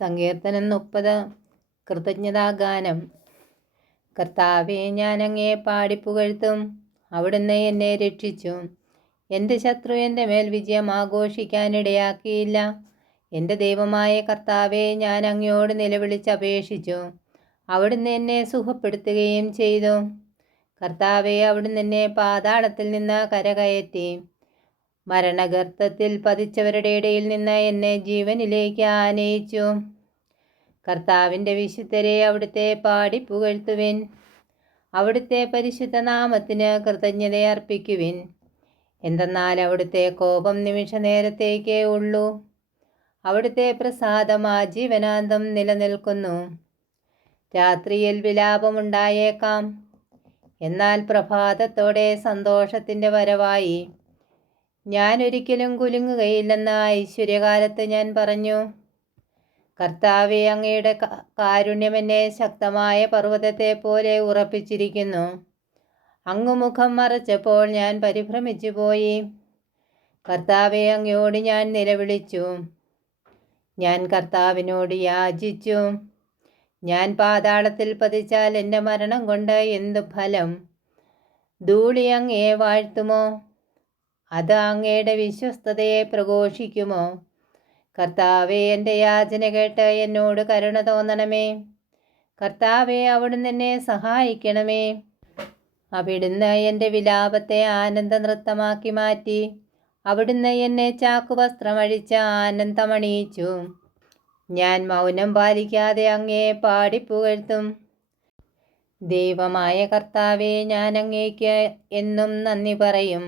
സങ്കീർത്തനം 30. കൃതജ്ഞതാഗാനം. കർത്താവെ, ഞാൻ അങ്ങയെ പാടിപ്പുകഴ്ത്തും. അവിടുന്ന് എന്നെ രക്ഷിച്ചു. എൻ്റെ ശത്രു എൻ്റെ മേൽ വിജയം ആഘോഷിക്കാനിടയാക്കിയില്ല. എൻ്റെ ദൈവമായ കർത്താവെ, ഞാൻ അങ്ങയോട് നിലവിളിച്ചപേക്ഷിച്ചു. അവിടുന്ന് എന്നെ സുഖപ്പെടുത്തുകയും ചെയ്തു. കർത്താവെ, അവിടുന്ന് എന്നെ പാതാളത്തിൽ നിന്ന് കരകയറ്റി. മരണഗർത്തത്തിൽ പതിച്ചവരുടെ ഇടയിൽ നിന്ന് എന്നെ ജീവനിലേക്ക് ആനയിച്ചു. കർത്താവിൻ്റെ വിശുദ്ധരെ അവിടുത്തെ പാടിപ്പുകഴ്ത്തുവിൻ. അവിടുത്തെ പരിശുദ്ധ നാമത്തിന് കൃതജ്ഞതയർപ്പിക്കുവിൻ. എന്തെന്നാൽ അവിടുത്തെ കോപം നിമിഷ നേരത്തേക്കേ ഉള്ളൂ. അവിടുത്തെ പ്രസാദം ആജീവനാന്തം നിലനിൽക്കുന്നു. രാത്രിയിൽ വിലാപമുണ്ടായേക്കാം, എന്നാൽ പ്രഭാതത്തോടെ സന്തോഷത്തിൻ്റെ വരവായി. ഞാൻ ഒരിക്കലും കുലുങ്ങുകയില്ലെന്ന് ഐശ്വര്യകാലത്ത് ഞാൻ പറഞ്ഞു. കർത്താവെ, അങ്ങയുടെ കാരുണ്യം എന്നെ ശക്തമായ പർവ്വതത്തെ പോലെ ഉറപ്പിച്ചിരിക്കുന്നു. അങ്ങ് മുഖം മറച്ചപ്പോൾ ഞാൻ പരിഭ്രമിച്ചു പോയി. കർത്താവെ, അങ്ങയോട് ഞാൻ നിലവിളിച്ചു. ഞാൻ കർത്താവിനോട് യാചിച്ചു. ഞാൻ പാതാളത്തിൽ പതിച്ചാൽ എൻ്റെ മരണം കൊണ്ട് എന്തു ഫലം? ധൂളി അങ്ങയെ വാഴ്ത്തുമോ? അത് അങ്ങയുടെ വിശ്വസ്തതയെ പ്രഘോഷിക്കുമോ? കർത്താവെ, എൻ്റെ യാചന കേട്ട് എന്നോട് കരുണ തോന്നണമേ. കർത്താവെ, അവിടുന്ന് എന്നെ സഹായിക്കണമേ. അവിടുന്ന് എൻ്റെ വിലാപത്തെ ആനന്ദ നൃത്തമാക്കി മാറ്റി. അവിടുന്ന് എന്നെ ചാക്കുവസ്ത്രമഴിച്ച് ആനന്ദമണിയിച്ചു. ഞാൻ മൗനം പാലിക്കാതെ അങ്ങയെ പാടിപ്പുകഴ്ത്തും. ദൈവമായ കർത്താവെ, ഞാൻ അങ്ങേക്ക് എന്നും നന്ദി പറയും.